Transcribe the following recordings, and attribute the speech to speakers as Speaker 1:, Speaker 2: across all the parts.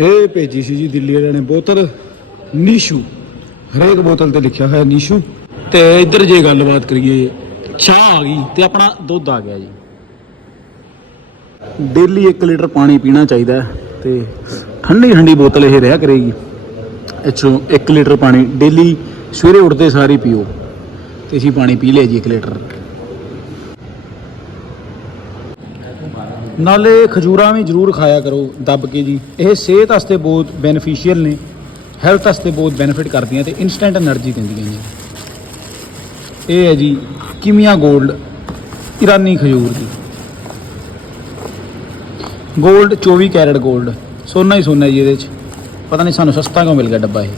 Speaker 1: ਇਹ ਭੇਜੀ ਸੀ ਜੀ ਦਿੱਲੀ ਵਾਲਿਆਂ ਨੇ ਬੋਤਲ, ਨੀਸ਼ੂ। ਹਰੇਕ ਬੋਤਲ ਤੇ ਲਿਖਿਆ ਹੋਇਆ ਨੀਸ਼ੂ। ਤੇ ਇੱਧਰ ਜੇ ਗੱਲਬਾਤ ਕਰੀਏ ਚਾਹ ਆ ਗਈ ਤੇ ਆਪਣਾ ਦੁੱਧ ਆ ਗਿਆ ਜੀ। ਡੇਲੀ 1 ਲੀਟਰ ਪਾਣੀ ਪੀਣਾ ਚਾਹੀਦਾ ਹੈ ਤੇ ਠੰਡੀ ਠੰਡੀ ਬੋਤਲ ਇਹ ਰਿਹਾ ਕਰੇਗੀ। ਇੱਥੋਂ 1 ਲੀਟਰ ਪਾਣੀ ਡੇਲੀ ਸਵੇਰੇ ਉੱਠਦੇ ਸਾਰ ਪੀਓ। ਤੇ ਅਸੀਂ ਪਾਣੀ ਪੀ ਲਿਆ ਜੀ 1 ਲੀਟਰ। ਨਾਲੇ ਖਜੂਰਾਂ ਵੀ ਜ਼ਰੂਰ ਖਾਇਆ ਕਰੋ ਦੱਬ ਕੇ ਜੀ। ਇਹ ਸਿਹਤ ਵਾਸਤੇ ਬਹੁਤ ਬੈਨੀਫੀਸ਼ੀਅਲ ਨੇ ਹੈਲਥ ਵਾਸਤੇ ਬਹੁਤ ਬੈਨੀਫਿਟ ਕਰਦੀਆਂ ਤੇ ਇਨਸਟੈਂਟ એનર્ਜੀ ਦਿੰਦੀਆਂ ਨੇ। ਇਹ ਹੈ ਜੀ ਕਿਮੀਆ ਗੋਲਡ ਇਰਾਨੀ ਖਜੂਰ ਜੀ। ਗੋਲਡ 24 ਕੈਰਟ ਗੋਲਡ ਸੋਨਾ ਹੀ ਸੋਨਾ ਜੀ ਇਹਦੇ ਚ। ਪਤਾ ਨਹੀਂ ਸਾਨੂੰ ਸਸਤਾ ਕਿਉਂ ਮਿਲ ਗਿਆ ਡੱਬਾ ਇਹ।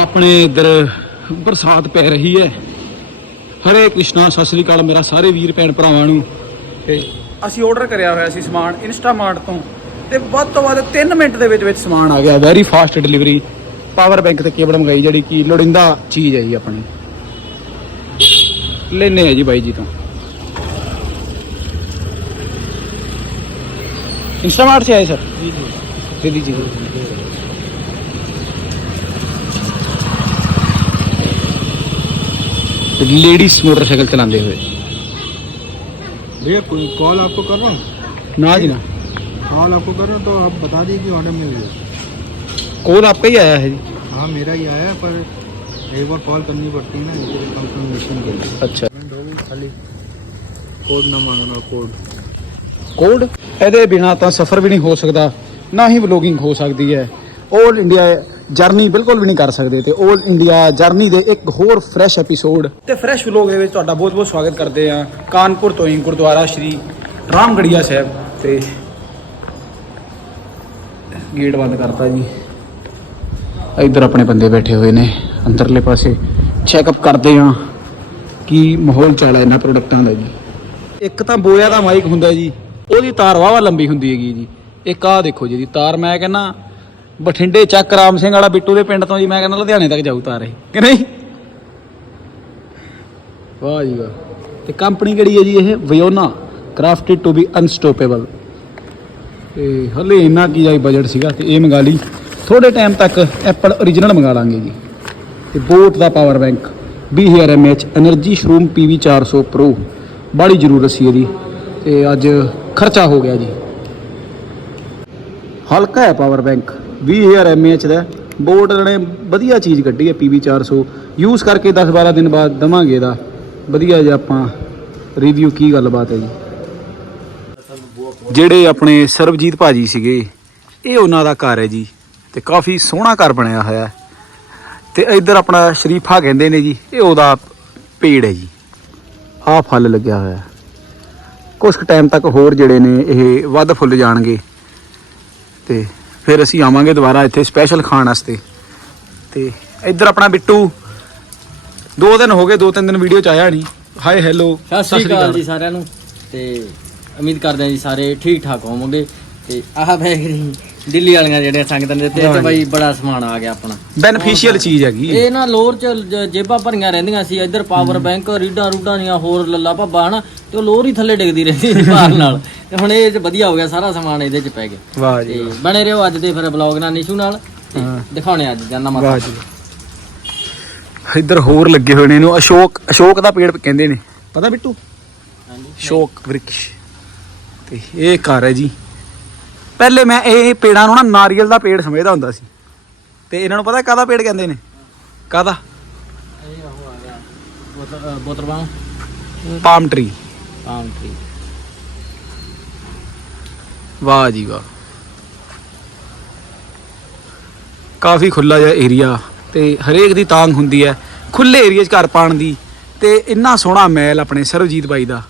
Speaker 1: ਆਪਣੇ ਇਧਰ ਬਰਸਾਤ ਪੈ ਰਹੀ ਹੈ। ਹਰੇ ਕ੍ਰਿਸ਼ਨਾ, ਸਤਿ ਸ੍ਰੀ ਅਕਾਲ ਮੇਰਾ ਸਾਰੇ ਵੀਰ ਭੈਣ ਭਰਾਵਾਂ ਨੂੰ। ਤੇ ਅਸੀਂ ਆਰਡਰ ਕਰਿਆ ਹੋਇਆ ਸੀ ਸਮਾਨ ਇਨਸਟਾਮਾਰਟ ਤੋਂ ਤੇ ਵੱਧ ਤੋਂ ਵੱਧ 3 ਮਿੰਟ ਦੇ ਵਿੱਚ ਵਿੱਚ ਸਮਾਨ ਆ ਗਿਆ very fast delivery power bank ਤੇ ਕੇਬਲ ਮੰਗਾਈ ਜਿਹੜੀ ਕਿ ਲੋੜਿੰਦਾ ਚੀਜ਼ ਹੈ ਜੀ ਆਪਣੀ ਲੈਨੇ ਆ ਜੀ ਬਾਈ ਜੀ ਤੋਂ इंस्टामार्ट से आए सर जी जी दे दीजिए लेडीज मोटरसाइकिल चलाते हुए
Speaker 2: भैया कोई कॉल आपको कर रहा हूँ
Speaker 1: ना जी ना
Speaker 2: कॉल आपको कर रहा हूँ तो आप बता दीजिए ऑर्डर मिल गया
Speaker 1: कॉल आपका ही आया है जी
Speaker 2: हाँ मेरा ही आया है पर एक बार कॉल करनी पड़ती है ना इसलिए कंफर्मेशन के लिए
Speaker 1: अच्छा
Speaker 2: पेमेंट होगी खाली कोड ना मांगना कोड
Speaker 1: ਕੋਡ ਇਹਦੇ ਬਿਨਾ ਤਾਂ ਸਫ਼ਰ ਵੀ ਨਹੀਂ ਹੋ ਸਕਦਾ ਨਾ ਹੀ ਵਲੋਗਿੰਗ ਹੋ ਸਕਦੀ ਹੈ 올 ਇੰਡੀਆ ਜਰਨੀ ਬਿਲਕੁਲ ਵੀ ਨਹੀਂ ਕਰ ਸਕਦੇ ਤੇ 올 ਇੰਡੀਆ ਜਰਨੀ ਦੇ ਇੱਕ ਹੋਰ ਫਰੈਸ਼ ਐਪੀਸੋਡ ਤੇ ਫਰੈਸ਼ ਵਲੋਗ ਦੇ ਵਿੱਚ ਤੁਹਾਡਾ ਬਹੁਤ ਬਹੁਤ ਸਵਾਗਤ ਕਰਦੇ ਆ ਕਾਨਪੁਰ ਤੋਂ ਹੀ ਗੁਰਦੁਆਰਾ ਸ਼੍ਰੀ ਰਾਮਗੜੀਆ ਸਾਹਿਬ ਤੇ ਗੇਟ ਬੰਦ ਕਰਤਾ ਜੀ। ਇੱਧਰ ਆਪਣੇ ਬੰਦੇ ਬੈਠੇ ਹੋਏ ਨੇ, ਅੰਦਰਲੇ ਪਾਸੇ ਚੈੱਕਅਪ ਕਰਦੇ ਆ ਕੀ ਮਾਹੌਲ ਚੱਲ ਰਿਹਾ ਇਹਨਾਂ ਪ੍ਰੋਡਕਟਾਂ ਦਾ ਜੀ। ਇੱਕ ਤਾਂ ਬੋਇਆ ਦਾ ਮਾਈਕ ਹੁੰਦਾ ਜੀ, ਉਹਦੀ ਤਾਰ ਵਾਵਾ ਲੰਬੀ ਹੁੰਦੀ ਹੈਗੀ ਜੀ। ਇੱਕ ਆਹ ਦੇਖੋ ਜੀ ਦੀ ਤਾਰ ਮੈਂ ਕਹਿੰਨਾ ਬਠਿੰਡੇ ਚੱਕ ਰਾਮ ਸਿੰਘ ਵਾਲਾ ਬਿੱਟੂ ਦੇ ਪਿੰਡ ਤੋਂ ਜੀ, ਮੈਂ ਕਹਿੰਦਾ ਲੁਧਿਆਣੇ ਤੱਕ ਜਾਊ ਤਾਰੇ। ਕਿ ਨਹੀਂ? ਵਾਹ ਜੀ ਵਾਹ। ਤੇ ਕੰਪਨੀ ਕਿਹੜੀ ਹੈ ਜੀ ਇਹ? ਵਿਯੋਨਾ ਕ੍ਰਾਫਟਡ ਟੂ ਬੀ ਅਨਸਟੋਪੇਬਲ ਤੇ ਹਲੇ ਇੰਨਾ ਕੀ ਜਾਈ ਬਜਟ ਸੀਗਾ ਤੇ ਇਹ ਮੰਗਾ ਲਈ। ਥੋੜੇ ਟਾਈਮ ਤੱਕ ਐਪਲ origignal ਮੰਗਾ ਲਾਂਗੇ ਜੀ। ਤੇ ਬੋਟ ਦਾ power bank 20000 mAh energy shroom PV 400 Pro ਬੜੀ ਜ਼ਰੂਰਤ ਸੀ ਇਹਦੀ। ਤੇ ਅੱਜ ਖਰਚਾ ਹੋ ਗਿਆ ਜੀ। ਹਲਕਾ ਹੈ ਪਾਵਰ ਬੈਂਕ 20000 ਐਮਏਐਚ ਦਾ ਬੋਟ ਨੇ ਵਧੀਆ ਚੀਜ਼ ਕੱਢੀ ਹੈ PV 400 ਯੂਜ਼ ਕਰਕੇ 10-12 ਦਿਨ ਬਾਅਦ ਦਵਾਂਗੇ ਇਹਦਾ। ਵਧੀਆ ਜਿਹਾ ਆਪਾਂ ਰਿਵਿਊ ਕੀ ਗੱਲਬਾਤ ਹੈ ਜੀ। ਜਿਹੜੇ ਆਪਣੇ ਸਰਬਜੀਤ ਭਾਜੀ ਸੀਗੇ, ਇਹ ਉਹਨਾਂ ਦਾ ਘਰ ਹੈ ਜੀ। ਤੇ ਕਾਫੀ ਸੋਹਣਾ ਘਰ ਬਣਿਆ ਹੋਇਆ ਹੈ। ਤੇ ਇੱਧਰ ਆਪਣਾ ਸ਼ਰੀਫਾ ਕਹਿੰਦੇ ਨੇ ਜੀ, ਇਹ ਉਹਦਾ ਪੇੜ ਹੈ ਜੀ। ਆਹ ਫਲ ਲੱਗਿਆ ਹੋਇਆ ਹੈ। ਕੁਝ ਟਾਈਮ ਤੱਕ ਹੋਰ ਜਿਹੜੇ ਨੇ ਇਹ ਵੱਧ ਫੁੱਲ ਜਾਣਗੇ। ਤੇ ਫਿਰ ਅਸੀਂ ਆਵਾਂਗੇ ਦੁਬਾਰਾ ਇੱਥੇ ਸਪੈਸ਼ਲ ਖਾਣ ਵਾਸਤੇ। ਤੇ ਇੱਧਰ ਆਪਣਾ ਬਿੱਟੂ ਦੋ ਦਿਨ ਹੋ ਗਏ ਦੋ ਤਿੰਨ ਦਿਨ ਵੀਡੀਓ ਚ ਆਇਆ ਨਹੀਂ ਹਾਈ ਹੈਲੋ
Speaker 3: ਸਤਿ ਸ਼੍ਰੀ ਅਕਾਲ ਜੀ ਸਾਰਿਆਂ ਨੂੰ। ਤੇ ਉਮੀਦ ਕਰਦੇ ਹਾਂ ਜੀ ਸਾਰੇ ਠੀਕ ਠਾਕ ਹੋਵੋਗੇ। ਤੇ ਆਹ ਬੈਗ ਜੀ ਦਿੱਲੀ ਵਾਲੀਆਂ ਜਿਹੜੀਆਂ ਸੰਗਤਾਂ ਦਿੱਤੇ ਤੇ ਬਾਈ ਬੜਾ ਸਮਾਨ ਆ ਗਿਆ ਆਪਣਾ।
Speaker 1: ਬੈਨੀਫੀਸ਼ੀਅਲ ਚੀਜ਼ ਹੈਗੀ।
Speaker 3: ਇਹ ਨਾ ਲੋਰ ਚ ਜ- ਜੇਬਾਂ ਭਰੀਆਂ ਰਹਿੰਦੀਆਂ ਸੀ ਇੱਧਰ ਪਾਵਰ ਬੈਂਕ ਰੀਡਾਂ ਰੂਡਾਂ ਦੀਆਂ ਹੋਰ ਲੱਲਾ ਭੱਬਾ ਹਨਾ? ਤੇ ਉਹ ਲੋਰ ਹੀ ਥੱਲੇ ਡਿੱਗਦੀ ਰਹਿੰਦੀ ਸੀ ਭਾਰ ਨਾਲ। ਤੇ ਹੁਣ ਇਹ 'ਚ ਵਧੀਆ ਹੋ ਗਿਆ ਸਾਰਾ ਸਮਾਨ ਇਹਦੇ ਚ ਪੈ ਗਿਆ।
Speaker 1: ਵਾਹ ਜੀ
Speaker 3: ਤੇ ਬਣੇ ਰਹੋ ਅੱਜ ਦੇ ਫਿਰ ਬਲੌਗ ਨਾਲ ਨਿਸ਼ੂ ਨਾਲ। ਤੇ। ਦਿਖਾਉਣੇ ਅੱਜ ਜਾਨਾ
Speaker 1: ਵਾਹ
Speaker 3: ਮਾਤਾ।
Speaker 1: ਜੀ ਇੱਧਰ ਹੋਰ ਲੱਗੇ ਹੋਏ ਨੇ ਇਹਨੂੰ ਅਸ਼ੋਕ ਅਸ਼ੋਕ ਦਾ ਪੇੜ ਕਹਿੰਦੇ ਨੇ। ਪਤਾ ਬਿੱਟੂ? ਅਸ਼ੋਕ ਵ੍ਰਿਕਸ਼। ਤੇ ਇਹ ਘਰ ਹੈ ਜੀ। ਪਹਿਲੇ ਮੈਂ ਇਹ ਪੇੜਾਂ ਨੂੰ ਨਾ ਨਾਰੀਅਲ ਦਾ ਪੇੜ ਸਮਝਦਾ ਹੁੰਦਾ ਸੀ। ਤੇ ਇਹਨਾਂ ਨੂੰ ਪਤਾ ਕਾਹਦਾ ਪੇੜ ਕਹਿੰਦੇ ਨੇ? ਕਾਹਦਾ?
Speaker 3: ਇਹ ਉਹ ਆ ਗਿਆ ਬੋਤਲ ਬੋਤਲਬਾਂ
Speaker 1: ਪਾਮ ਟਰੀ
Speaker 3: ਪਾਮ ਟਰੀ
Speaker 1: ਵਾਹ ਜੀ ਵਾਹ। ਕਾਫੀ ਖੁੱਲਾ ਜਿਹਾ ਏਰੀਆ ਤੇ ਹਰੇਕ ਦੀ ਤਾਂਗ ਹੁੰਦੀ ਹੈ। ਖੁੱਲੇ ਏਰੀਆ 'ਚ ਘਰ ਪਾਣ ਦੀ। ਤੇ ਇੰਨਾ ਸੋਹਣਾ ਮਹਿਲ ਆਪਣੇ ਸਰਵਜੀਤ ਬਾਈ ਦਾ।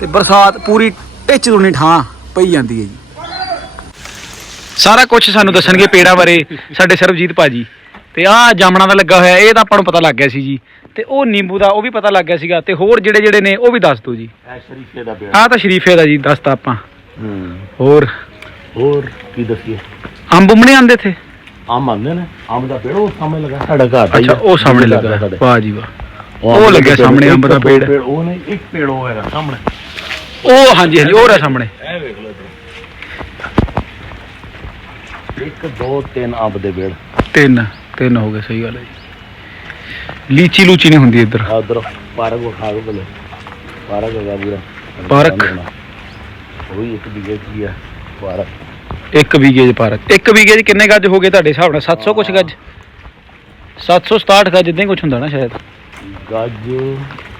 Speaker 1: ਤੇ ਬਰਸਾਤ ਪੂਰੀ ਟਿੱਚ ਦੁਨੀ ਠਾਂ ਪਈ ਜਾਂਦੀ ਹੈ ਜੀ। ਸਾਰਾ ਕੁਝ ਸਾਨੂੰ ਦੱਸਣਗੇ ਪੇੜਾਂ ਬਾਰੇ ਸਾਡੇ ਸਰਵਜੀਤ ਭਾਜੀ। ਤੇ ਆਹ ਜਾਮਣਾ ਦਾ ਲੱਗਾ ਹੋਇਆ ਇਹ ਤਾਂ ਆਪਾਂ ਨੂੰ ਪਤਾ ਲੱਗ ਗਿਆ ਸੀ ਜੀ। ਤੇ ਉਹ ਨਿੰਬੂ ਦਾ ਉਹ ਵੀ ਪਤਾ ਲੱਗ ਗਿਆ ਸੀਗਾ। ਤੇ ਹੋਰ ਜਿਹੜੇ ਜਿਹੜੇ ਨੇ ਉਹ ਵੀ ਦੱਸ ਦਿਓ ਜੀ।
Speaker 4: ਸ਼ਰੀਫੇ ਦਾ ਪਿਆ।
Speaker 1: ਆਹ ਤਾਂ ਸ਼ਰੀਫੇ ਦਾ ਜੀ ਦੱਸਤਾ ਆਪਾਂ।
Speaker 4: ਹੂੰ।
Speaker 1: ਹੋਰ?
Speaker 4: ਹੋਰ ਕੀ ਦੱਸੀਏ?
Speaker 1: ਅੰਬ ਉਮਣੇ ਆਂਦੇ ਇੱਥੇ?
Speaker 4: ਆਮ ਆਂਦੇ ਨੇ। ਆਮ ਦਾ ਪੇੜ ਉਹ ਸਾਹਮਣੇ ਲੱਗਾ। ਸਾਡਾ ਘਰ ਦਾ ਹੀ
Speaker 1: ਅੱਛਾ
Speaker 4: ਆ।
Speaker 1: ਉਹ ਸਾਹਮਣੇ ਲੱਗਾ।
Speaker 4: ਸਾਡੇ।
Speaker 1: ਵਾਹ ਜੀ ਵਾਹ।
Speaker 4: ਉਹ
Speaker 1: ਲੱਗਿਆ
Speaker 4: ਦੇ
Speaker 1: ਸਾਹਮਣੇ
Speaker 4: ਪੇੜ,
Speaker 1: ਅੰਬ ਦਾ
Speaker 4: ਇੱਕ
Speaker 1: ਪੇੜ।
Speaker 4: ਉਹ ਨਹੀਂ ਇੱਕ ਪੇੜ ਉਹ ਹੈਗਾ ਸਾਹਮਣੇ।
Speaker 1: ਉਹ ਹਾਂਜੀ ਹਾਂਜੀ ਉਹ ਰਿਹਾ ਸਾਹਮਣੇ
Speaker 4: ਇਹ ਵੇਖ ਲਓ ਇੱਧਰ ਇੱਕ ਦੋ ਤਿੰਨ ਅੰਬ ਦੇ ਵੇੜ
Speaker 1: ਤਿੰਨ ਤਿੰਨ ਹੋ ਗਏ ਸਹੀ ਗੱਲ ਹੈ ਜੀ। ਲੀਚੀ ਲੂਚੀ ਨਹੀਂ ਹੁੰਦੀ ਇੱਧਰ।
Speaker 4: ਉਧਰ ਪਾਰਕ ਵਿਖਾ ਦੋ ਬਲੇ ਪਾਰਕ ਹੈਗਾ ਪੂਰਾ।
Speaker 1: ਪਾਰਕ?
Speaker 4: ਉਹ ਵੀ ਇੱਕ ਬਿਗੇ ਕੀ ਆ ਪਾਰਕ।
Speaker 1: ਇੱਕ ਵੀਗੇ ਚ ਪਾਰਕ। ਇੱਕ ਵੀਗੇ ਚ ਕਿੰਨੇ ਗੱਜ ਹੋ ਗਏ ਤੁਹਾਡੇ ਹਿਸਾਬ ਨਾਲ? 700 ਕੁਛ ਗੱਜ? 767 ਗੱਜ ਇਦਾਂ ਹੀ ਕੁਛ ਹੁੰਦਾ ਨਾ ਸ਼ਾਇਦ।
Speaker 4: ਗੱਜ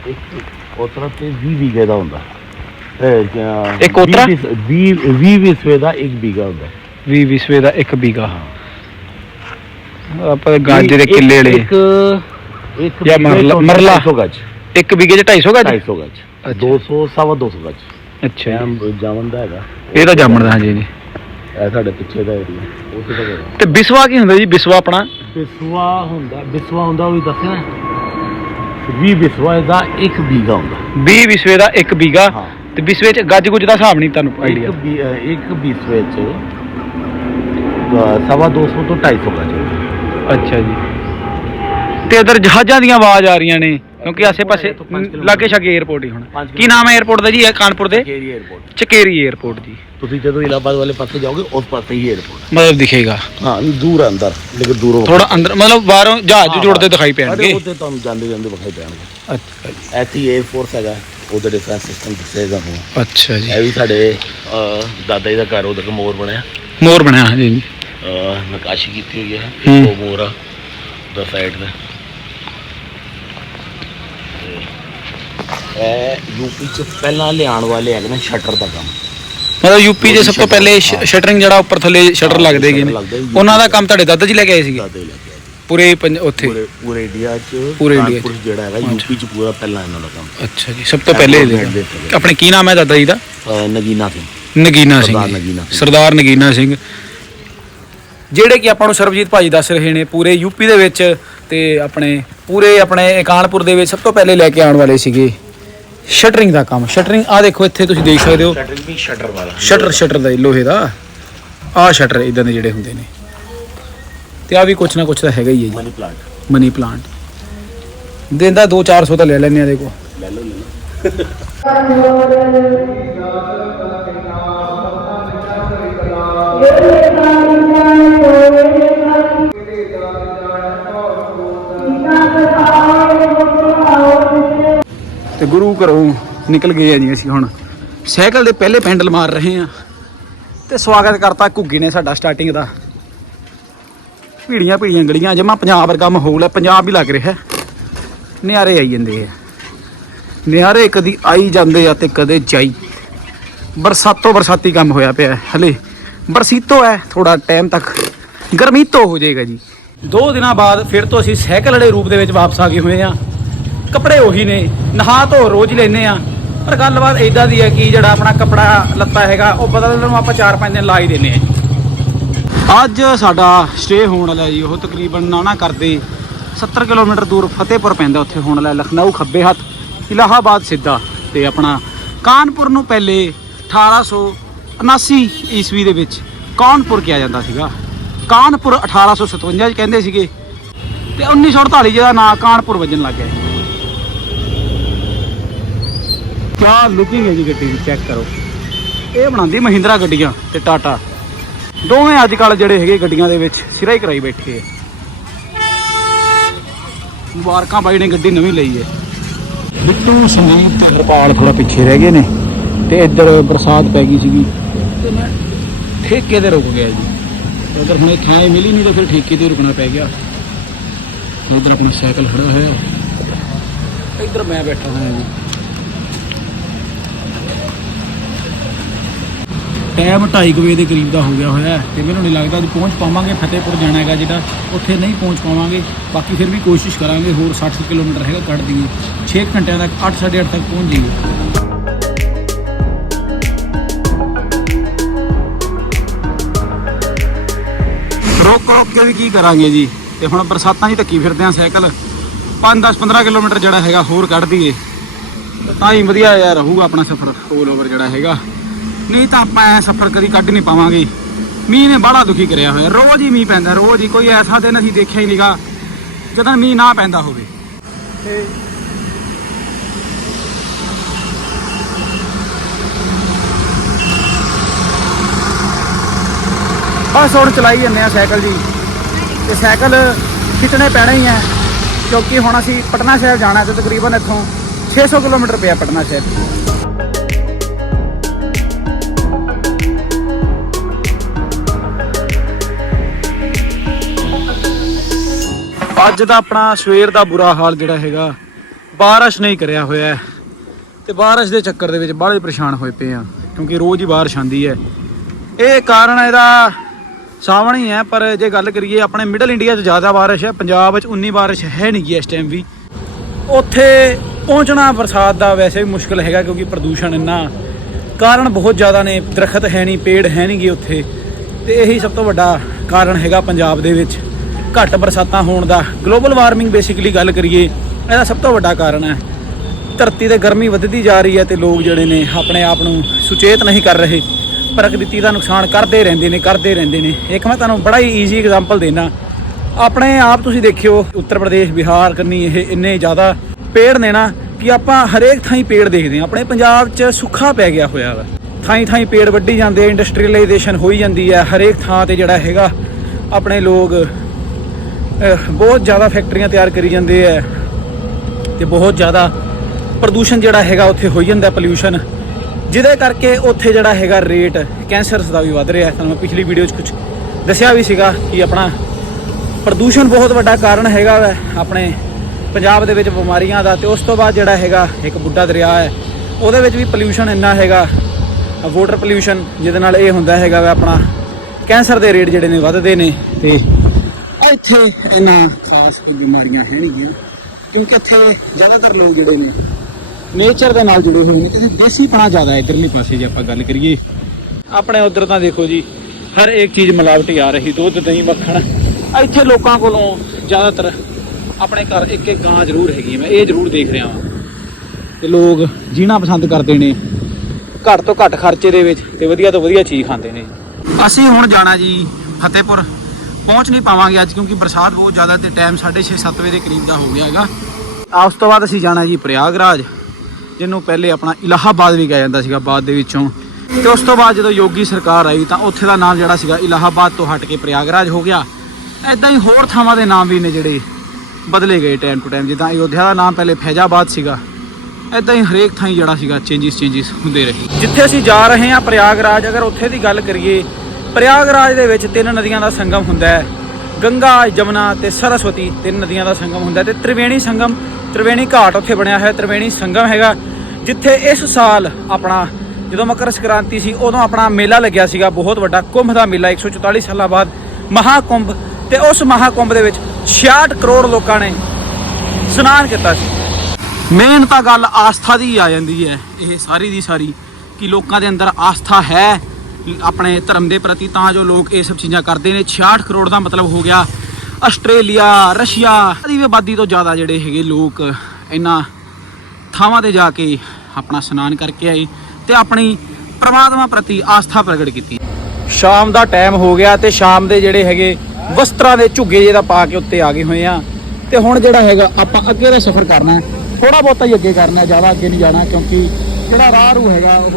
Speaker 4: ਇੱਕ ਉਤਰਾ ਤੇ 20 ਬਿਗੇ ਦਾ ਹੁੰਦਾ।
Speaker 1: ਇੱਕ ਉਤਰਾ?
Speaker 4: 20 20 ਵਿਸਵੇ ਦਾ ਇੱਕ ਬਿਗਾ ਹੁੰਦਾ।
Speaker 1: 20 ਵਿਸਵੇ ਦਾ ਇੱਕ ਵੀਗਾ ਆਪਾਂ ਗੱਜ ਦੇ ਕਿੱਲੇ ਵਾਲੇ।
Speaker 4: ਇੱਕ ਇੱਕ
Speaker 1: ਜਾਂ
Speaker 4: ਬਿਗੇ
Speaker 1: ਮਰਲਾ- ਮਰਲਾ।
Speaker 4: 250 ਗੱਜ।
Speaker 1: ਇੱਕ ਵੀਗੇ ਚ 250 ਗੱਜ?
Speaker 4: 250 ਗੱਜ।
Speaker 1: ਅੱਛਾ।
Speaker 4: 200 ਸਵਾ 200 ਗੱਜ।
Speaker 1: ਅੱਛਾ ਜੀ।
Speaker 4: ਦਾ ਹੈਗਾ।
Speaker 1: ਇਹ ਤਾਂ ਜਾਮਣਦਾ ਹਾਂ ਜੀ ਜੀ
Speaker 4: ਇਹ ਸਾਡੇ ਪਿੱਛੇ ਦਾ ਏਰੀਆ ਉਸੇ ਦਾ ਹੈਗਾ?
Speaker 1: ਤੇ ਬਿਸਵਾ ਕੀ ਹੁੰਦਾ ਜੀ? ਬਿਸਵਾ ਆਪਣਾ?
Speaker 4: ਬਿਸਵਾ ਹੁੰਦਾ ਬਿਸਵਾ ਹੁੰਦਾ ਉਹ ਵੀ ਦੱਸਿਆ ਨਾ। 20 ਬਿਸਵਾ ਦਾ ਇੱਕ ਬੀਗਾ ਹੁੰਦਾ।
Speaker 1: 20 ਵਿਸਵੇ ਦਾ ਇੱਕ
Speaker 4: ਹਾਂ।
Speaker 1: ਤੇ ਵਿਸਵੇ ਚ ਗੱਜ ਗੁੱਜ ਦਾ ਹਿਸਾਬ ਨਹੀਂ ਤੁਹਾਨੂੰ ਆਈਡੀਆ
Speaker 4: ਇੱਕ ਬੀ- ਅਹ ਇੱਕ ਬਿਸਵੇ ਚ ਸਵਾ 200 ਤੋਂ 250 ਗਜ
Speaker 1: ਅੱਛਾ ਜੀ। ਤੇ ਇਧਰ ਜਹਾਜ਼ਾਂ ਦੀਆਂ ਆਵਾਜ਼ ਆ ਰਹੀਆਂ ਨੇ ਕਿਉਂਕਿ ਆਸੇ-ਪਾਸੇ ਲਾਗੇ ਛਾਗੇ 에어ਪੋਰਟ ਹੀ ਹੋਣਾ ਕੀ ਨਾਮ ਹੈ 에어ਪੋਰਟ ਦਾ ਜੀ ਇਹ ਕਾਨਪੁਰ ਦੇ? ਚਕੇਰੀ 에어ਪੋਰਟ ਚਕੇਰੀ
Speaker 4: ਤੁਸੀਂ ਜਦੋਂ ਇਲਾਹਾਬਾਦ ਵਾਲੇ ਪਾਸੇ ਜਾਓਗੇ ਉਸ ਪਾਸੇ ਹੀ 에어ਪੋਰਟ
Speaker 1: ਮਤਲਬ ਦਿਖੇਗਾ।
Speaker 4: ਹਾਂ ਦੂਰ ਅੰਦਰ ਲੇਕਿਨ ਦੂਰੋਂ
Speaker 1: ਥੋੜਾ ਅੰਦਰ ਮਤਲਬ ਬਾਹਰੋਂ ਜਹਾਜ਼ ਜੁੜਦੇ ਦਿਖਾਈ ਪੈਣਗੇ।
Speaker 4: ਉੱਥੇ ਤੁਹਾਨੂੰ ਜਾਂਦੇ ਜਾਂਦੇ ਵਿਖਾਈ ਪੈਣਗੇ।
Speaker 1: ਅੱਛਾ ਜੀ।
Speaker 4: ਐਤੀ 에어ਫੋਰਸ ਹੈਗਾ ਉਹਦਾ ਡਿਫਰੈਂਸ ਸਿਸਟਮ ਦਿਖੇਗਾ ਤੁਹਾਨੂੰ।
Speaker 1: ਅੱਛਾ ਜੀ।
Speaker 4: ਇਹ ਵੀ ਸਾਡੇ ਦਾਦਾ ਜੀ ਦਾ ਘਰ ਉਹਦਾ ਮੋਰ ਬਣਿਆ।
Speaker 1: ਮੋਰ ਬਣਿਆ ਹਾਂ ਜੀ
Speaker 4: ਨਕਾਸ਼ੀ ਕੀਤੀ ਹੋਈ ਹੈ
Speaker 1: ਹੂੰ।
Speaker 4: ਉਹ ਮੋਰ ਦਾ ਸਾਈਡ ਤੇ ਇਹ ਯੂਪੀ ਚ ਪਹਿਲਾਂ ਲਿਆਉਣ ਵਾਲੇ ਹੈਗੇ ਨੇ ਸ਼ਟਰ ਦਾ ਕੰਮ
Speaker 1: ਮਤਲਬ ਯੂਪੀ ਦੇ ਸਭ ਤੋਂ ਪਹਿਲੇ ਸ਼ਟਰਿੰਗ ਜਿਹੜਾ ਉੱਪਰ ਥੱਲੇ ਸ਼ਟਰ
Speaker 4: ਹਾਂ,
Speaker 1: ਲੱਗਦੇ ਗਏ ਨੇ
Speaker 4: ਲੱਗਦੇ ਨੇ।
Speaker 1: ਉਹਨਾਂ ਦਾ ਕੰਮ ਤੁਹਾਡੇ ਦਾਦਾ ਜੀ ਲੈ ਕੇ ਆਏ ਸੀਗੇ
Speaker 4: ਦਾਦਾ ਹੀ ਲੱਗਿਆ
Speaker 1: ਪੂਰੇ ਪੰਜ- ਉੱਥੇ
Speaker 4: ਪੂਰੇ ਪੂਰੇ ਇੰਡੀਆ ਚ
Speaker 1: ਪੂਰੇ ਇੰਡੀਆ 'ਚ।
Speaker 4: ਕਾਨਪੁਰ ਜਿਹੜਾ ਹੈਗਾ ਯੂਪੀ ਚ ਪੂਰਾ ਪਹਿਲਾਂ ਇਹਨਾਂ ਦਾ ਕੰਮ
Speaker 1: ਅੱਛਾ ਜੀ ਸਭ ਤੋਂ ਪਹਿਲੇ ਇਹਦੇ
Speaker 4: ਦੇ।
Speaker 1: ਆਪਣੇ ਕੀ ਨਾਮ ਹੈ ਦਾਦਾ ਜੀ ਦਾ
Speaker 4: ਅਹ, ਨਗੀਨਾ ਸਿੰਘ
Speaker 1: ਨਗੀਨਾ ਸਿੰਘ
Speaker 4: ਸਰਦਾਰ
Speaker 1: ਜੀ।
Speaker 4: ਨਗੀਨਾ ਸਿੰਘ।
Speaker 1: ਸਰਦਾਰ ਨਗੀਨਾ ਸਿੰਘ ਜਿਹੜੇ ਕਿ ਆਪਾਂ ਨੂੰ ਸਰਬਜੀਤ ਭਾਜੀ ਦੱਸ ਰਹੇ ਨੇ ਪੂਰੇ ਯੂਪੀ ਦੇ ਵਿੱਚ ਤੇ ਆਪਣੇ ਪੂਰੇ ਆਪਣੇ ਕਾਨਪੁਰ ਦੇ ਵਿੱਚ ਸਭ ਤੋਂ ਪਹਿਲੇ ਲੈ ਕੇ ਆਉਣ ਵਾਲੇ ਸੀਗੇ ਸ਼ਟਰਿੰਗ ਦਾ ਕੰਮ। ਸ਼ਟਰਿੰਗ ਆ ਦੇਖੋ ਇੱਥੇ ਤੁਸੀਂ ਦੇਖ ਸਕਦੇ ਹੋ।
Speaker 4: ਸ਼ਟਰ ਵੀ ਸ਼ਟਰ ਵਾਲਾ।
Speaker 1: ਸ਼ਟਰ ਸ਼ਟਰ ਦਾ ਲੋਹੇ ਦਾ। ਸ਼ਟਰ ਇਦਾਂ ਦੇ ਜਿਹੜੇ ਹੁੰਦੇ ਨੇ। ਤੇ ਆ ਵੀ ਕੁਛ ਨਾ ਕੁਛ ਤਾਂ ਹੈਗਾ ਹੀ ਹੈ ਜੀ।
Speaker 4: ਮਨੀ ਪਲਾਂਟ
Speaker 1: ਮਨੀ ਪਲਾਂਟ ਦਿੰਦਾ 2-400 ਤਾਂ ਲੈ ਲੈਣੇ ਆ ਦੇਖੋ।
Speaker 4: ਲੈ ਲਓ ਲੈ ਲਓ।
Speaker 1: ਤੇ ਗੁਰੂ ਘਰੋਂ ਨਿਕਲ ਗਏ ਆ ਜੀ ਅਸੀਂ ਹੁਣ। ਸਾਈਕਲ ਦੇ ਪਹਿਲੇ ਪੈਂਡਲ ਮਾਰ ਰਹੇ ਆ। ਤੇ ਸਵਾਗਤ ਕਰਤਾ ਘੁੱਗੀ ਨੇ ਸਾਡਾ ਸਟਾਰਟਿੰਗ ਦਾ। ਭੀੜੀਆਂ ਭੀੜੀਆਂ ਗਲੀਆਂ, ਜਮਾ ਪੰਜਾਬ ਵਰਗਾ ਮਾਹੌਲ ਹੈ ਪੰਜਾਬ ਹੀ ਲੱਗ ਰਿਹਾ। ਹੈ। ਨਿਆਰੇ ਆਈ ਜਾਂਦੇ ਆ। ਨਿਆਰੇ ਕਦੀ ਆਈ ਜਾਂਦੇ ਆ ਤੇ ਕਦੇ ਜਾਈ। ਬਰਸਾਤੋਂ ਬਰਸਾਤੀ ਕੰਮ ਹੋਇਆ ਪਿਆ ਹਲੇ। ਬਰਸੀਤੋ ਹੈ ਥੋੜਾ ਟਾਈਮ ਤੱਕ। ਗਰਮੀਤੋ ਹੋ ਜਾਏਗਾ ਜੀ। ਦੋ ਦਿਨਾਂ ਬਾਅਦ ਫਿਰ ਤੋਂ ਅਸੀਂ ਸਾਈਕਲ ਵਾਲੇ ਰੂਪ ਦੇ ਵਿੱਚ ਵਾਪਸ ਆ ਗਏ ਹੋਏ ਆ। ਕੱਪੜੇ ਉਹੀ ਨੇ, ਨਹਾ ਧੋ ਰੋਜ਼ ਲੈਨੇ ਆ। ਪਰ ਗੱਲਬਾਤ ਇਦਾਂ ਦੀ ਹੈ ਕਿ ਜਿਹੜਾ ਆਪਣਾ ਕੱਪੜਾ ਲੱਤਾ ਹੈਗਾ, ਉਹ ਬਦਲਣ ਨੂੰ ਆਪਾਂ 4-5 ਦਿਨ ਲਾ ਹੀ ਦਿੰਨੇ ਆ। ਅੱਜ ਸਾਡਾ ਸਟੇ ਹੋਣ ਵਾਲਾ ਜੀ, ਉਹ ਤਕਰੀਬਨ ਨਾਣਾ ਕਰਦੇ 70 ਕਿਲੋਮੀਟਰ ਦੂਰ ਫਤਿਹਪੁਰ ਪੈਂਦਾ ਉੱਥੇ ਹੋਣ ਵਾਲਾ ਲਖਨਊ ਖੱਬੇ ਹੱਥ, ਇਲਾਹਾਬਾਦ ਸਿੱਧਾ ਤੇ ਆਪਣਾ ਕਾਨਪੁਰ ਨੂੰ ਪਹਿਲੇ 1879 ਈਸਵੀ ਦੇ ਵਿੱਚ ਕਾਨਪੁਰ ਕਿਹਾ ਜਾਂਦਾ ਸੀਗਾ। ਕਾਨਪੁਰ 1857 ਚ ਕਹਿੰਦੇ ਸੀਗੇ ਤੇ 1948 ਜਿਹਦਾ ਨਾਂ ਕਾਨਪੁਰ ਵੱਜਣ ਲੱਗ ਗਿਆ। ਕਿਆ ਲੁਕਿੰਗ ਹੈ ਜੀ ਗੱਡੀ ਦੀ? ਚੈੱਕ ਕਰੋ। ਇਹ ਬਣਾਉਂਦੀ ਮਹਿੰਦਰਾ ਗੱਡੀਆਂ ਤੇ ਟਾਟਾ। ਦੋਵੇਂ ਅੱਜ ਕੱਲ ਜਿਹੜੇ ਹੈਗੇ ਗੱਡੀਆਂ ਦੇ ਵਿੱਚ ਸਿਰਾ ਹੀ ਕਰਾਈ ਬੈਠੇ ਆ। ਮੁਬਾਰਕਾਂ ਬਾਈ ਨੇ ਗੱਡੀ ਨਵੀਂ ਲਈ ਹੈ। ਬਿੱਟੂ ਸੰਗੀਤ ਤੇ ਹਰਪਾਲ ਥੋੜਾ ਪਿੱਛੇ ਰਹਿ ਗਏ ਨੇ ਤੇ ਇੱਧਰ ਬਰਸਾਤ ਪੈ ਗਈ ਸੀਗੀ। ਤੇ ਮੈਂ ਠੇਕੇ ਤੇ ਰੁਕ ਗਿਆ ਜੀ। ਉਧਰ ਹੁਣ ਥਾਂ ਹੀ ਮਿਲੀ ਨਹੀਂ ਤਾਂ ਫਿਰ ਠੇਕੇ ਤੇ ਰੁਕਣਾ ਪੈ ਗਿਆ। ਉਧਰ ਆਪਣਾ ਸਾਈਕਲ ਖੜਾ ਹੋਇਆ। ਇੱਧਰ ਮੈਂ ਬੈਠਾ ਹੋਇਆ ਜੀ। ਟਾਈਮ 2:30 ਵਜੇ ਦੇ ਕਰੀਬ ਦਾ ਹੋ ਗਿਆ ਹੋਇਆ ਹੈ ਤੇ ਮੈਨੂੰ ਨਹੀਂ ਲੱਗਦਾ ਅੱਜ ਪਹੁੰਚ ਪਾਵਾਂਗੇ, ਫਤਿਹਪੁਰ ਜਾਣਾ ਹੈਗਾ ਜਿਹੜਾ, ਉੱਥੇ ਨਹੀਂ ਪਹੁੰਚ ਪਾਵਾਂਗੇ। ਬਾਕੀ ਫਿਰ ਵੀ ਕੋਸ਼ਿਸ਼ ਕਰਾਂਗੇ, ਹੋਰ 60 ਕਿਲੋਮੀਟਰ ਹੈਗਾ ਕੱਢ ਦਈਏ। 6 ਘੰਟਿਆਂ ਤੱਕ 8 ਅੱਠ ਤੱਕ ਪਹੁੰਚ ਜਾਈਏ। ਰੋਕ ਰੋਕ ਕੇ ਵੀ ਕੀ ਕਰਾਂਗੇ ਜੀ? ਤੇ ਹੁਣ ਬਰਸਾਤਾਂ 'ਚ ਧੱਕੀ ਫਿਰਦੇ ਆਂ ਸਾਈਕਲ। 5 10 15 ਕਿਲੋਮੀਟਰ ਜਿਹੜਾ ਹੈਗਾ ਹੋਰ ਕੱਢ ਦਈਏ। ਤਾਂ ਹੀ ਵਧੀਆ ਯਾਰ ਰਹੂਗਾ ਆਪਣਾ ਸਫ਼ਰ 올 ਓਵਰ ਜਿਹੜਾ ਹੈਗਾ। ਨਹੀਂ ਤਾਂ ਆਪਾਂ ਐ ਸਫ਼ਰ ਕਦੀ ਕੱਢ ਨਹੀਂ ਪਾਵਾਂਗੇ। ਮੀਂਹ ਨੇ ਬੜਾ ਦੁਖੀ ਕਰਿਆ ਹੋਇਆ। ਰੋਜ਼ ਹੀ ਮੀਂਹ ਪੈਂਦਾ ਰੋਜ਼ ਹੀ। ਕੋਈ ਐਸਾ ਦਿਨ ਅਸੀਂ ਦੇਖਿਆ ਹੀ ਨਹੀਂਗਾ ਜਦੋਂ ਮੀਂਹ ਨਾ ਪੈਂਦਾ ਹੋਵੇ। ਬਸ ਹੁਣ ਚਲਾਈ ਜੰਨੇ ਆ ਸਾਈਕਲ ਜੀ। ਤੇ ਸਾਈਕਲ ਖਿੱਚਣੇ ਪੈਣਾ ਹੀ ਹੈ ਕਿਉਂਕਿ ਹੁਣ ਅਸੀਂ ਪਟਨਾ ਸ਼ਹਿਰ ਜਾਣਾ ਤੇ ਤਕਰੀਬਨ ਇੱਥੋਂ 600 ਕਿਲੋਮੀਟਰ ਪਿਆ ਪਟਨਾ ਸ਼ਹਿਰ ਅੱਜ ਦਾ ਆਪਣਾ ਸਵੇਰ ਦਾ ਬੁਰਾ ਹਾਲ ਜਿਹੜਾ ਹੈਗਾ, ਬਾਰਿਸ਼ ਨਹੀਂ ਕਰਿਆ ਹੋਇਆ ਹੈ। ਤੇ ਬਾਰਿਸ਼ ਦੇ ਚੱਕਰ ਦੇ ਵਿੱਚ ਬਾਹਲੇ ਪਰੇਸ਼ਾਨ ਹੋਏ ਪਏ ਆ, ਕਿਉਂਕਿ ਰੋਜ਼ ਹੀ ਬਾਰਿਸ਼ ਆਂਦੀ ਹੈ। ਇਹ ਕਾਰਨ ਇਹਦਾ ਸਾਵਣ ਹੀ ਹੈ, ਪਰ ਜੇ ਗੱਲ ਕਰੀਏ ਆਪਣੇ ਮਿਡਲ ਇੰਡੀਆ 'ਚ ਜ਼ਿਆਦਾ ਬਾਰਿਸ਼ ਹੈ, ਪੰਜਾਬ ਵਿੱਚ ਉਨੀ ਬਾਰਿਸ਼ ਹੈ ਨਹੀਂ ਗੀ ਇਸ ਟਾਈਮ ਵੀ। ਉੱਥੇ ਪਹੁੰਚਣਾ ਬਰਸਾਤ ਦਾ ਵੈਸੇ ਵੀ ਮੁਸ਼ਕਲ ਹੈਗਾ, ਕਿਉਂਕਿ ਪ੍ਰਦੂਸ਼ਣ ਇੰਨਾ ਕਾਰਨ ਬਹੁਤ ਜ਼ਿਆਦਾ ਨੇ, ਦਰਖਤ ਹੈ ਨਹੀਂ, ਪੇੜ ਹੈ ਨਹੀਂ ਗੇ ਉੱਥੇ। ਤੇ ਇਹੀ ਸਭ ਤੋਂ ਵੱਡਾ ਕਾਰਨ ਹੈਗਾ ਪੰਜਾਬ ਦੇ ਵਿੱਚ। ਘੱਟ ਬਰਸਾਤਾਂ ਹੋਣ ਦਾ ਗਲੋਬਲ ਵਾਰਮਿੰਗ ਬੇਸਿਕਲੀ ਗੱਲ ਕਰੀਏ, ਇਹਦਾ ਸਭ ਤੋਂ ਵੱਡਾ ਕਾਰਨ ਹੈ। ਧਰਤੀ ਤੇ ਗਰਮੀ ਵੱਧਦੀ ਜਾ ਰਹੀ ਹੈ ਤੇ ਲੋਕ ਜਿਹੜੇ ਨੇ ਆਪਣੇ ਆਪ ਨੂੰ ਸੁਚੇਤ ਨਹੀਂ ਕਰ ਰਹੇ। ਪ੍ਰਕਿਰਤੀ ਦਾ ਨੁਕਸਾਨ ਕਰਦੇ ਰਹਿੰਦੇ ਨੇ, ਕਰਦੇ ਰਹਿੰਦੇ ਨੇ। ਇੱਕ ਮੈਂ ਤੁਹਾਨੂੰ ਬੜਾ ਹੀ ਈਜ਼ੀ ਐਗਜ਼ਾਮਪਲ ਦੇਣਾ ਆਪਣੇ ਆਪ ਤੁਸੀਂ ਦੇਖਿਓ, ਉੱਤਰ ਪ੍ਰਦੇਸ਼, ਬਿਹਾਰ, ਕੰਨੀ, ਇਹ ਇੰਨੇ ਜ਼ਿਆਦਾ ਪੇੜ ਨੇ ਨਾ ਕਿ ਆਪਾਂ ਹਰੇਕ ਥਾਂ ਹੀ ਪੇੜ ਦੇਖਦੇ ਹਾਂ। ਆਪਣੇ ਪੰਜਾਬ 'ਚ ਸੁੱਖਾ ਪੈ ਗਿਆ ਹੋਇਆ ਵਾ। ਥਾਂ ਥਾਂ ਪੇੜ ਵੱਢੀ ਜਾਂਦੇ ਇੰਡਸਟਰੀਅਲਾਈਜੇਸ਼ਨ ਹੋਈ ਜਾਂਦੀ ਹੈ। ਹਰੇਕ ਥਾਂ ਤੇ ਜਿਹੜਾ ਹੈਗਾ, ਆਪਣੇ ਲੋਕ ਬਹੁਤ ਜ਼ਿਆਦਾ ਫੈਕਟਰੀਆਂ ਤਿਆਰ ਕਰੀ ਜਾਂਦੇ ਆ ਤੇ ਬਹੁਤ ਜ਼ਿਆਦਾ ਪ੍ਰਦੂਸ਼ਣ ਜਿਹੜਾ ਹੈਗਾ ਉੱਥੇ ਹੋਈ ਜਾਂਦਾ ਪੋਲਿਊਸ਼ਨ ਜਿਹਦੇ ਕਰਕੇ ਉੱਥੇ ਜਿਹੜਾ ਹੈਗਾ ਰੇਟ ਕੈਂਸਰਸ ਦਾ ਵੀ ਵੱਧ ਰਿਹਾ। ਤੁਹਾਨੂੰ ਮੈਂ ਪਿਛਲੀ ਵੀਡੀਓ 'ਚ ਕੁਝ ਦੱਸਿਆ ਵੀ ਸੀਗਾ ਕਿ ਆਪਣਾ ਪ੍ਰਦੂਸ਼ਣ ਬਹੁਤ ਵੱਡਾ ਕਾਰਨ ਹੈਗਾ ਵੈ ਆਪਣੇ ਪੰਜਾਬ ਦੇ ਵਿੱਚ ਬਿਮਾਰੀਆਂ ਦਾ ਤੇ ਉਸ ਤੋਂ ਬਾਅਦ ਜਿਹੜਾ ਹੈਗਾ ਇੱਕ ਬੁੱਢਾ ਦਰਿਆ ਹੈ ਉਹਦੇ ਵਿੱਚ ਵੀ ਪੋਲਿਊਸ਼ਨ ਇੰਨਾ ਹੈਗਾ ਵਾਟਰ ਪੋਲਿਊਸ਼ਨ ਜਿਹਦੇ ਨਾਲ ਇਹ ਹੁੰਦਾ ਹੈਗਾ ਵੈ ਆਪਣਾ ਕੈਂਸਰ ਦੇ ਰੇਟ ਜਿਹੜੇ ਨੇ ਵੱਧਦੇ ਨੇ ਤੇ ਇੱਥੇ ਇੰਨਾ ਖਾਸ ਕੋਈ ਬਿਮਾਰੀਆਂ ਹੈ ਨਹੀਂ ਗੀਆਂ ਕਿਉਂਕਿ ਇੱਥੇ ਜ਼ਿਆਦਾਤਰ ਲੋਕ ਜਿਹੜੇ ਨੇ ਨੇਚਰ ਦੇ ਨਾਲ ਜੁੜੇ ਹੋਏ ਨੇ ਤੇ ਦੇਸੀਪਣਾ ਜ਼ਿਆਦਾ ਹੈ ਇਧਰਲੀ ਪਾਸੇ ਜੇ ਆਪਾਂ ਗੱਲ ਕਰੀਏ। ਆਪਣੇ ਉਧਰ ਤਾਂ ਦੇਖੋ ਜੀ ਹਰ ਇੱਕ ਚੀਜ਼ ਮਿਲਾਵਟੀ ਆ ਰਹੀ ਦੁੱਧ ਦਹੀਂ ਮੱਖਣ ਇੱਥੇ ਲੋਕਾਂ ਕੋਲੋਂ ਜ਼ਿਆਦਾਤਰ ਆਪਣੇ ਘਰ ਇੱਕ ਇੱਕ ਗਾਂ ਜ਼ਰੂਰ ਹੈਗੀ ਹੈ, ਮੈਂ ਇਹ ਜ਼ਰੂਰ ਦੇਖ ਰਿਹਾ ਹਾਂ ਤੇ ਲੋਕ ਜੀਣਾ ਪਸੰਦ ਕਰਦੇ ਨੇ ਘੱਟ ਤੋਂ ਘੱਟ ਖਰਚੇ ਦੇ ਵਿੱਚ ਤੇ ਵਧੀਆ ਤੋਂ ਵਧੀਆ ਚੀਜ਼ ਖਾਂਦੇ ਨੇ। ਅਸੀਂ ਹੁਣ ਜਾਣਾ ਜੀ ਫਤਿਹਪੁਰ। ਪਹੁੰਚ ਨਹੀਂ ਪਾਵਾਂਗੇ ਅੱਜ ਕਿਉਂਕਿ ਬਰਸਾਤ ਬਹੁਤ ਜ਼ਿਆਦਾ ਤੇ ਟਾਈਮ 6:30 7 ਵਜੇ ਦੇ ਕਰੀਬ ਦਾ ਹੋ ਗਿਆ ਹੈਗਾ। ਆ ਉਸ ਤੋਂ ਬਾਅਦ ਅਸੀਂ ਜਾਣਾ ਜੀ ਪ੍ਰਯਾਗਰਾਜ, ਜਿਹਨੂੰ ਪਹਿਲੇ ਆਪਣਾ ਇਲਾਹਾਬਾਦ ਵੀ ਕਿਹਾ ਜਾਂਦਾ ਸੀਗਾ ਬਾਅਦ ਦੇ ਵਿੱਚੋਂ। ਤੇ ਉਸ ਤੋਂ ਬਾਅਦ ਜਦੋਂ ਯੋਗੀ ਸਰਕਾਰ ਆਈ ਤਾਂ ਉੱਥੇ ਦਾ ਨਾਮ ਜਿਹੜਾ ਸੀਗਾ ਇਲਾਹਾਬਾਦ ਤੋਂ ਹਟ ਕੇ ਪ੍ਰਯਾਗਰਾਜ ਹੋ ਗਿਆ। ਐਦਾਂ ਹੀ ਹੋਰ ਥਾਵਾਂ ਦੇ ਨਾਮ ਵੀ ਨੇ ਜਿਹੜੇ ਬਦਲੇ ਗਏ ਟਾਈਮ ਟੂ ਟਾਈਮ ਜਿੱਦਾਂ ਅਯੋਧਿਆ ਦਾ ਨਾਮ ਪਹਿਲੇ ਫੈਜ਼ਾਬਾਦ ਸੀਗਾ। ਐਦਾਂ ਹੀ ਹਰੇਕ ਥਾਂ ਜਿਹੜਾ ਸੀਗਾ ਚੇਂਜਸ ਚੇਂਜਸ ਹੁੰਦੇ ਰਹੇ। ਜਿੱਥੇ ਅਸੀਂ ਜਾ ਰਹੇ ਹਾਂ ਪ੍ਰਯਾਗਰਾਜ, ਅਗਰ ਉੱਥੇ ਦੀ ਗੱਲ ਕਰੀਏ ਪ੍ਰਯਾਗਰਾਜ ਦੇ ਵਿੱਚ ਤਿੰਨ ਨਦੀਆਂ ਦਾ ਸੰਗਮ ਹੁੰਦਾ ਹੈ। ਗੰਗਾ, ਜਮਨਾ ਤੇ ਸਰਸਵਤੀ ਤਿੰਨ ਨਦੀਆਂ ਦਾ ਸੰਗਮ ਹੁੰਦਾ ਹੈ ਤੇ ਤ੍ਰਿਵੇਣੀ ਸੰਗਮ, ਤ੍ਰਿਵੇਣੀ ਘਾਟ ਉੱਥੇ ਬਣਿਆ ਹੋਇਆ, ਤ੍ਰਿਵੇਣੀ ਸੰਗਮ ਹੈਗਾ, ਜਿੱਥੇ ਇਸ ਸਾਲ ਆਪਣਾ ਜਦੋਂ ਮਕਰ ਸੰਕ੍ਰਾਂਤੀ ਸੀ, ਉਦੋਂ ਆਪਣਾ ਮੇਲਾ ਲੱਗਿਆ ਸੀਗਾ, ਬਹੁਤ ਵੱਡਾ ਕੁੰਭ ਦਾ ਮੇਲਾ 144 ਸਾਲਾਂ ਬਾਅਦ ਮਹਾਕੁੰਭ ਤੇ ਉਸ ਮਹਾਕੁੰਭ ਦੇ ਵਿੱਚ 66 ਕਰੋੜ ਲੋਕਾਂ ਨੇ ਇਸ਼ਨਾਨ ਕੀਤਾ ਸੀ। ਮੇਨ ਤਾਂ ਗੱਲ ਆਸਥਾ ਦੀ ਆ ਜਾਂਦੀ ਹੈ, ਇਹ ਸਾਰੀ ਦੀ ਸਾਰੀ, ਕਿ ਲੋਕਾਂ ਦੇ ਅੰਦਰ ਆਸਥਾ ਹੈ ਆਪਣੇ ਧਰਮ ਦੇ ਪ੍ਰਤੀ, ਤਾਂ ਜੋ ਲੋਕ ਇਹ ਸਭ ਚੀਜ਼ਾਂ ਕਰਦੇ ਨੇ। 66 ਕਰੋੜ ਦਾ ਮਤਲਬ ਹੋ ਗਿਆ ਆਸਟ੍ਰੇਲੀਆ, ਰਸ਼ੀਆ ਦੀ ਆਬਾਦੀ ਤੋਂ ਜ਼ਿਆਦਾ ਜਿਹੜੇ ਹੈਗੇ ਲੋਕ ਇਹਨਾਂ ਥਾਵਾਂ ਤੇ ਜਾ ਕੇ ਆਪਣਾ ਇਸ਼ਨਾਨ ਕਰਕੇ ਆਏ ਤੇ ਆਪਣੀ ਪ੍ਰਮਾਤਮਾ ਪ੍ਰਤੀ ਆਸਥਾ ਪ੍ਰਗਟ ਕੀਤੀ। ਸ਼ਾਮ ਦਾ ਟਾਈਮ ਹੋ ਗਿਆ ਤੇ ਸ਼ਾਮ ਦੇ ਜਿਹੜੇ ਹੈਗੇ ਵਸਤਰਾਂ ਦੇ ਝੁੱਗੇ ਜਿਹਦਾ ਪਾ ਕੇ ਉੱਤੇ ਆ ਗਏ ਹੋਏ ਆ। ਤੇ ਹੁਣ ਜਿਹੜਾ ਹੈਗਾ, ਆਪਾਂ ਅੱਗੇ ਦਾ ਸਫ਼ਰ ਕਰਨਾ ਹੈ। ਥੋੜਾ ਬਹੁਤਾ ਹੀ ਅੱਗੇ ਕਰਨਾ ਜ਼ਿਆਦਾ ਅੱਗੇ ਨਹੀਂ ਜਾਣਾ, ਕਿਉਂਕਿ ਜਿਹੜਾ ਰਾਹ ਰੂ ਹੈਗਾ, ਉਹ